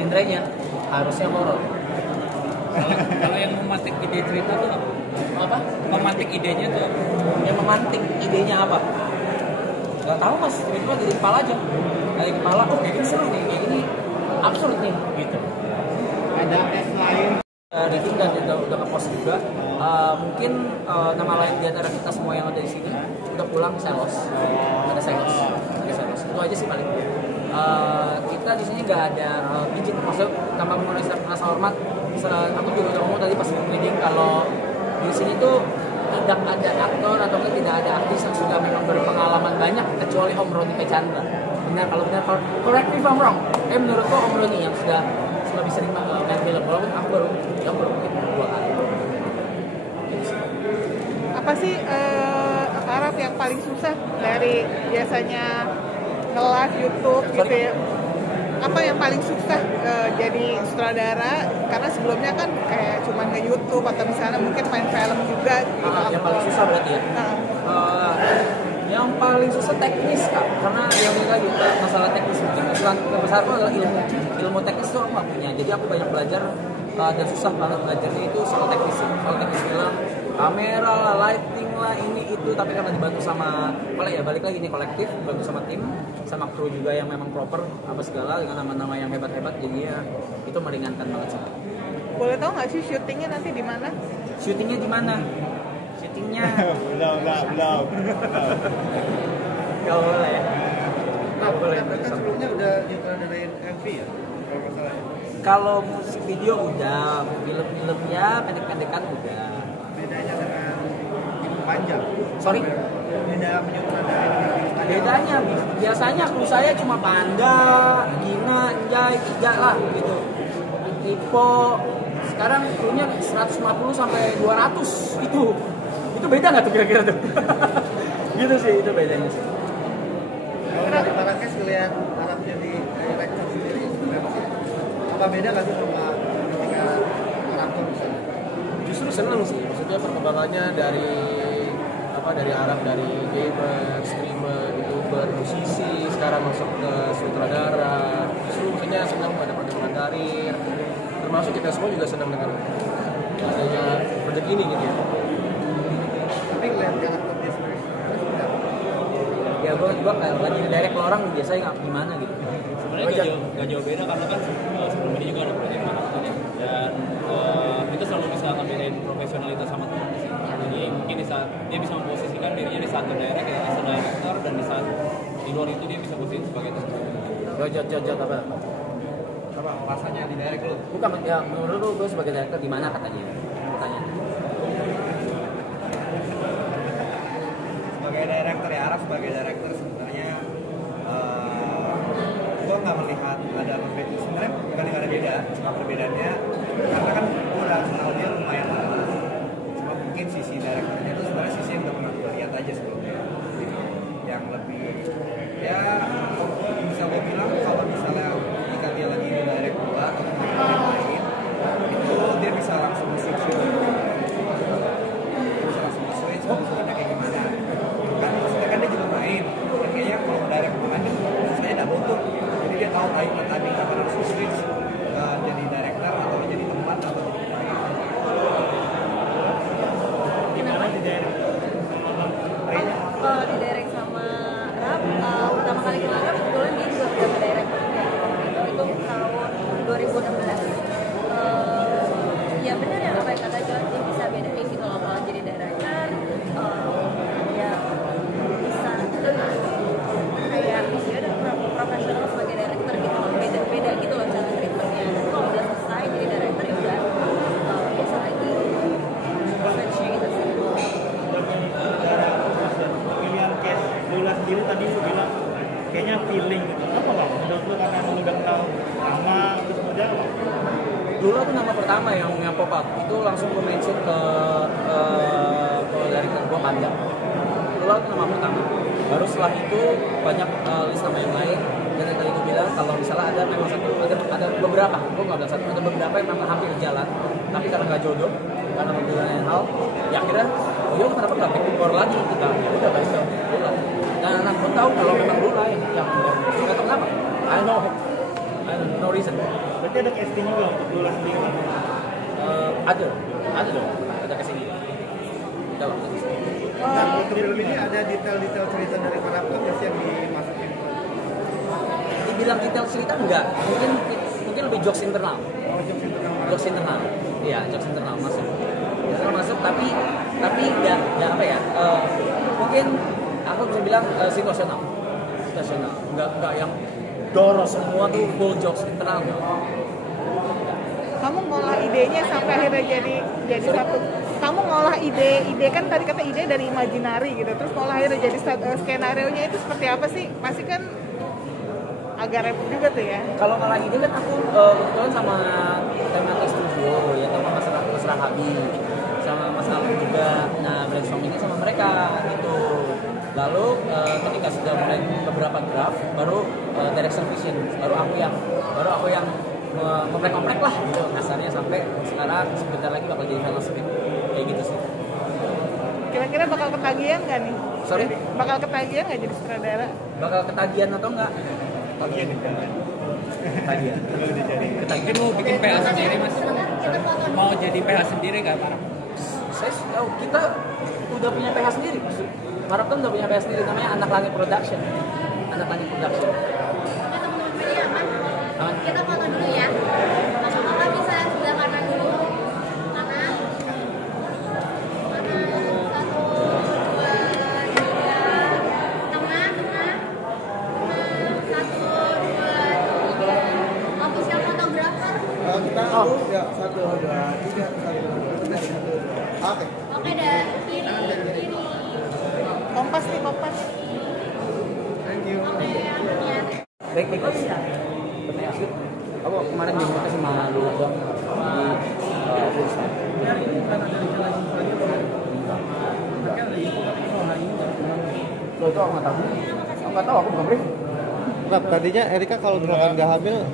genrenya harusnya horor. Kalau yang memantik ide cerita tuh Apa? memantik idenya tuh Yang memantik idenya apa? Gak tahu mas, tiba-tiba dari kepala aja. Dari kepala, oh kayak gini seru nih, kayak gini absurd nih, gitu. Ada lain. Dating dan udah nge-post juga. Mungkin nama lain di antara kita semua yang ada di sini udah pulang Selos. Ada Selos. Itu aja sih paling. Kita di sini nggak ada izin, maksudnya tanpa mengurangi rasa hormat. Aku juga udah ngomong tadi pas meeting kalau di sini tuh tidak ada aktor atau tidak ada artis yang sudah memang berpengalaman banyak kecuali Om Roni Pechandra. Benar, kalau correct me if I'm wrong. Menurutku Om Roni yang sudah lebih sering main film, walaupun aku baru mungkin 2 kali. Apa sih Arab yang paling susah dari biasanya nge-live YouTube gitu ya? Apa yang paling susah jadi sutradara? Karena sebelumnya kan kayak cuma nge-YouTube atau misalnya mungkin main film juga gitu. Yang paling susah berarti ya? Yang paling susah teknis kak, karena yang lagi masalah teknis mungkin terbesar itu adalah ilmu teknis itu aku nggak punya, jadi aku banyak belajar dan susah banget belajarnya itu soal teknis film, kamera lah, lighting lah, ini itu, tapi karena dibantu sama balik lagi nih kolektif, dibantu sama tim, sama kru juga yang memang proper apa segala dengan nama-nama yang hebat-hebat, jadi ya itu meringankan banget sih. Boleh tahu nggak sih syutingnya nanti di mana? Syutingnya di mana? Syutingnya belum. Gak boleh. Gak boleh. Mereka sebelumnya udah nyutradarain MV ya? Kalau nggak salah ya? Kalau musik video udah, film-filmnya pendek-pendekan udah. Bedanya dengan film panjang. Sorry? Beda menyutradarain dengan film panjang. Bedanya, biasanya kru saya cuma Panda, Gina, Jai, Ija lah gitu. Tipo, sekarang krunya 150 sampai 200 itu beda nggak tuh kira-kira tuh? Gitu sih, itu bedanya sih. Kalau dari Marrakesh ngeliat Arab jadi director sendiri, gimana sih? Apa beda nggak sih sama ketika Arab misalnya? Justru seneng sih, maksudnya perkembangannya dari Arab, dari gamer, streamer, youtuber, musisi, sekarang masuk ke sutradara. Justru maksudnya senang pada perkembangan karir, termasuk kita semua juga senang dengan adanya rezeki ini gitu ya. Tapi ngeliat karakter dia sendiri sebenarnya Ya gue kayak lagi direct ke orang biasanya nggak gimana gitu. sebenarnya gak jauh beda karena kan sebelum ini juga ada proyek maraton ya, dan itu selalu bisa ngambilin profesionalitas sama teman sih. Jadi mungkin di saat dia bisa memposisikan dirinya di satu daerah kayak as a director, dan di saat di luar itu dia bisa posisi sebagai teman. Jod apa? apa rasanya di direct lo? Bukan, ya menurut lu gue sebagai director gimana katanya? Pertanyaan. Sebagai director ya, Arab sebagai director sebenarnya gue nggak melihat ada perbedaan. Sebenarnya bukan yang ada beda, cuma perbedaannya karena kan gue udah kenal dia lumayan lama. Cuma mungkin sisi directornya itu sebenarnya sisi yang udah pernah gue lihat aja sebelumnya, yang lebih ya bisa gue bilang kalau misalnya ketika dia lagi di direct gua atau di direct lain itu dia bisa langsung switch maksudnya kayak gimana kan maksudnya kan dia juga main dan kayaknya kalau direct main saya udah butuh, jadi dia tahu tadi kapan harus switch jadi director atau jadi tempat atau jadi pemain. Gimana di direct? Kalau di direct sama Rap, pertama kali kenal Rap kebetulan dia juga udah direct itu tahun 2016. Ya benar ya apa yang kata John, dia bisa bedain gitu loh kalau jadi director, ya bisa kayak dia udah profesional sebagai director gitu loh, beda gitu loh cara treatmentnya. Tapi kalau udah selesai jadi director ya udah biasa lagi switch gitu sih. Pilihan case Lula sendiri tadi lu bilang kayaknya feeling gitu. Apa bang? Menurut lu karena lu udah kenal lama terus kemudian apa? Dulu tuh nama pertama yang pop up itu langsung gue mention ke director gue Panda. Dulu itu nama pertama. Baru setelah itu banyak list nama yang lain. Dan yang tadi gue bilang kalau misalnya ada memang ada beberapa, gue nggak bilang satu, ada beberapa yang memang hampir jalan, tapi karena nggak jodoh, karena mempunyai hal, ya akhirnya dia kenapa nggak bikin keluar lagi kita, ya udah balik ke Lula. Dan anak pun tahu kalau memang Lula yang nggak tahu kenapa. I No reason. Berarti ada casting juga untuk Lula sendiri kan? Ada dong, ada kesini. Ada. Nah, untuk film ini ada detail-detail cerita dari Marapto nggak sih yang dimasukin? Dibilang detail cerita enggak, mungkin lebih jokes internal. Jokes internal, iya jokes internal masuk. Tapi nggak apa ya? Mungkin aku bisa bilang situasional, nggak yang doro semua tuh full jokes internal. Kamu ngolah idenya sampai akhirnya jadi satu. Kamu ngolah ide kan tadi kata ide dari imajinari gitu, terus ngolah akhirnya jadi skenario nya itu seperti apa sih? Pasti kan agak repot juga tuh ya. Kalau ngolah ide kan aku kebetulan sama Tematik Studio ya, sama Mas Rahabi, sama Mas Alun juga. Nah brainstormingnya sama mereka gitu. Lalu ketika sudah mulai beberapa draft, baru direction vision, baru aku yang komplek lah gitu kasarnya, sampai sekarang sebentar lagi bakal jadi film script kayak gitu sih. Kira-kira bakal ketagihan nggak nih? Sorry? Bakal ketagihan nggak jadi sutradara? Bakal ketagihan atau enggak? Bagian nih jangan. Ketagihan. Mungkin mau bikin PH sendiri mas? Mau jadi PH sendiri nggak Pak? Kita udah punya PH sendiri. Marapton udah punya PH sendiri, namanya Anak Langit Production. Anak Langit Production. Kita foto dulu ya. Bapak bisa sebelah kanan dulu. Kanan. Satu, dua, tiga. Tengah. Satu, dua, tiga. Official fotografer. Kita ya 1, 2, 3, 1. Oke. Oke, dari kiri. Kompas nih, kompas. Thank you. Oke, ya. Baik. Aku kemarin jemput sama lu dong di Fullside. Lo itu aku nggak tahu. Aku bukan brief. Nah, tadinya Erika kalau misalkan gak hamil,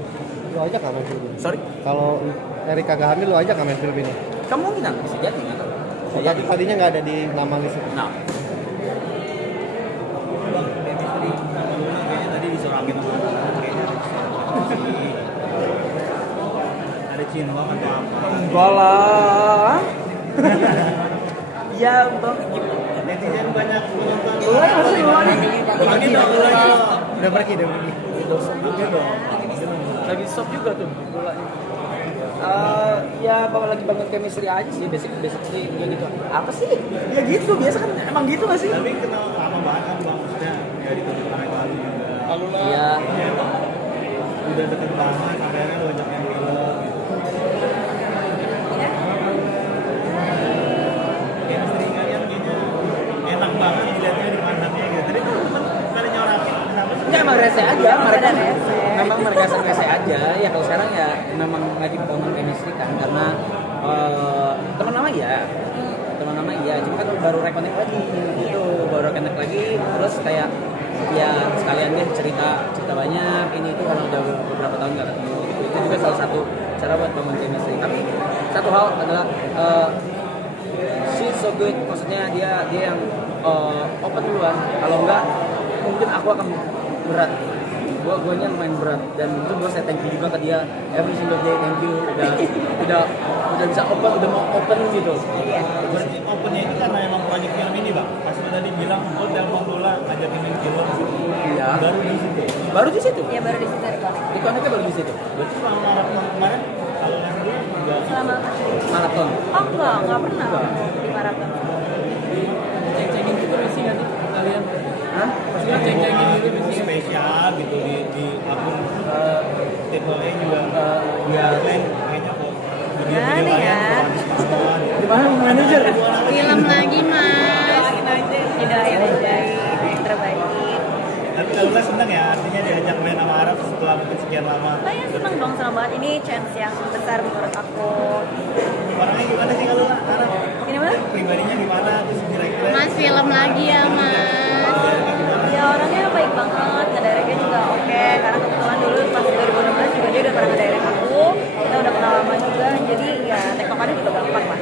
lu aja gak main film ini? Sorry. Kalau Erika gak hamil, lu aja gak main film ini? Kamu mungkin bisa jadi nggak tahu. Oh, tadinya gak ada di nama list itu? Nah, Kayaknya tadi diserangin sama ada cinlok atau apa? enggak lah. Ya bang, Netizen banyak menonton. lagi dong. Udah pergi. Lagi soft juga tuh bolanya. Ya bakal lagi bangun chemistry aja sih, basically ya gitu. Apa sih? Ya gitu, biasa kan emang gitu nggak sih? Tapi kenal lama banget kan bang, maksudnya ya ditonton sama lalu juga. Iya. Udah deket banget, akhirnya banyak yang bilang gitu. Chemistry kalian kayaknya enak banget dilihatnya, dipandangnya gitu. Tadi tuh kali nyorakin kenapa sih? Ya emang rese aja, memang mereka rese aja. Ya kalau sekarang ya memang lagi bangun chemistry kan, karena teman lama iya, cuma kan baru reconnect lagi gitu, terus kayak ya sekalian deh cerita banyak ini itu kalau udah beberapa tahun nggak ketemu gitu. Itu juga salah satu cara buat bangun chemistry. Tapi satu hal adalah she's so good, maksudnya dia yang open duluan. Kalau enggak mungkin aku akan berat. Guanya lumayan berat, dan itu gue saya thank you juga ke dia every single day. Thank you udah bisa mau open gitu. Berarti opennya ini karena emang proyek film ini bang. Pas lu tadi bilang, oh telepon Lula ngajakin main film. Iya. Baru di situ. Ya baru di situ recording. Itu anaknya baru di situ. Berarti selama maraton kemarin, kalau yang dulu juga Selama Maraton. oh enggak pernah di maraton. Ceng-cengin gitu misi nggak nih kalian? Hah? Maksudnya ceng-cengin gitu misi? spesial gitu di akun tipe-nya juga Ya. lain kayaknya kok Gimana ya? Gimana manajer? Film lagi mas. Hidayah terbaik. tapi kalau Lula seneng ya, artinya diajak main sama Arab setelah mungkin sekian lama. Saya seneng dong sama banget, ini chance yang besar menurut aku. Orangnya gimana sih kalau Lula? Arab Gimana? pribadinya gimana, terus kira-kira Mas film lagi ya mas. Ya orangnya baik banget, ngedirectnya juga oke. Karena kebetulan dulu pas 2016 juga dia udah pernah ngedirect aku. Kita udah kenal lama juga, jadi ya tektokannya juga gampang lah.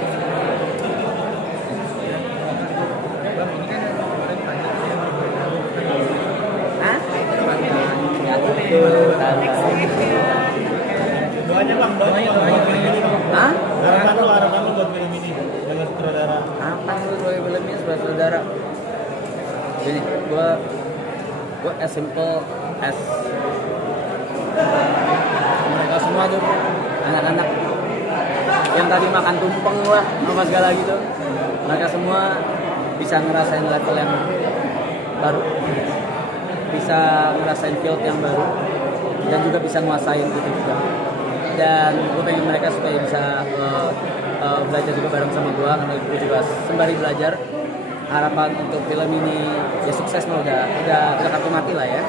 Hah? Ya, betul. Next week ya. Doanya bang, doanya buat film ini bang. Hah? Harapan lu buat film ini dengan sutradara. Apa menurut gue filmnya sebagai saudara? Gini, gue as simple as mereka semua tuh anak-anak yang tadi makan tumpeng lah apa segala gitu, mereka semua bisa ngerasain level yang baru, bisa ngerasain field yang baru, dan juga bisa nguasain gitu juga. Dan gue pengen mereka supaya bisa belajar juga bareng sama gue, karena gue juga sembari belajar. Harapan untuk film ini ya sukses mah udah kartu mati lah ya.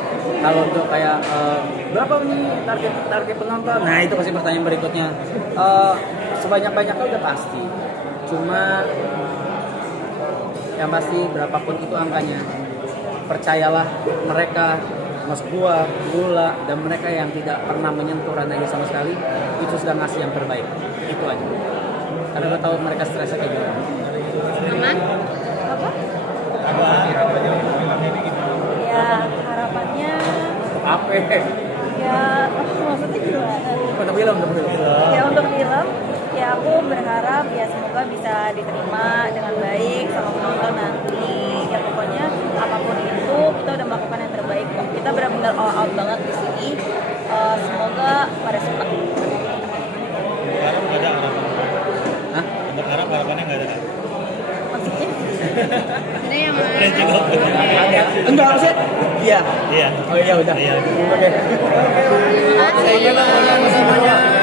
Kalau untuk kayak berapa nih target penonton, nah itu pasti pertanyaan berikutnya. Sebanyak-banyaknya udah pasti, cuma yang pasti berapapun itu angkanya, percayalah mereka, mas gua, gula, dan mereka yang tidak pernah menyentuh ranahnya sama sekali, itu sudah ngasih yang terbaik. Itu aja, karena gue tahu mereka stresnya kayak gimana. Aman? Apa? Ya harapannya Apa? ya maksudnya gimana? Untuk film. Ya untuk film ya aku berharap ya semoga bisa diterima dengan baik sama penonton nanti. Ya pokoknya apapun itu kita udah melakukan yang terbaik kok. Kita benar-benar all out banget di sini. Semoga pada suka. Berharap nggak ada harapan. Hah? Berharap harapannya nggak ada. Maksudnya? Ini yang Ada? Enggak maksudnya? Iya. Iya. Oh iya udah. Iya. Oke. terima kasih. Terima kasih semuanya.